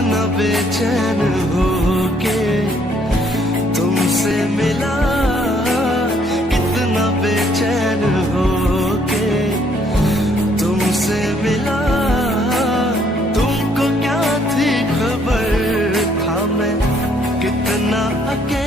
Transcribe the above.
कितना बेचैन हो के तुमसे मिला, कितना बेचैन हो के तुमसे मिला। तुमको क्या थी खबर, था मैं कितना अकेला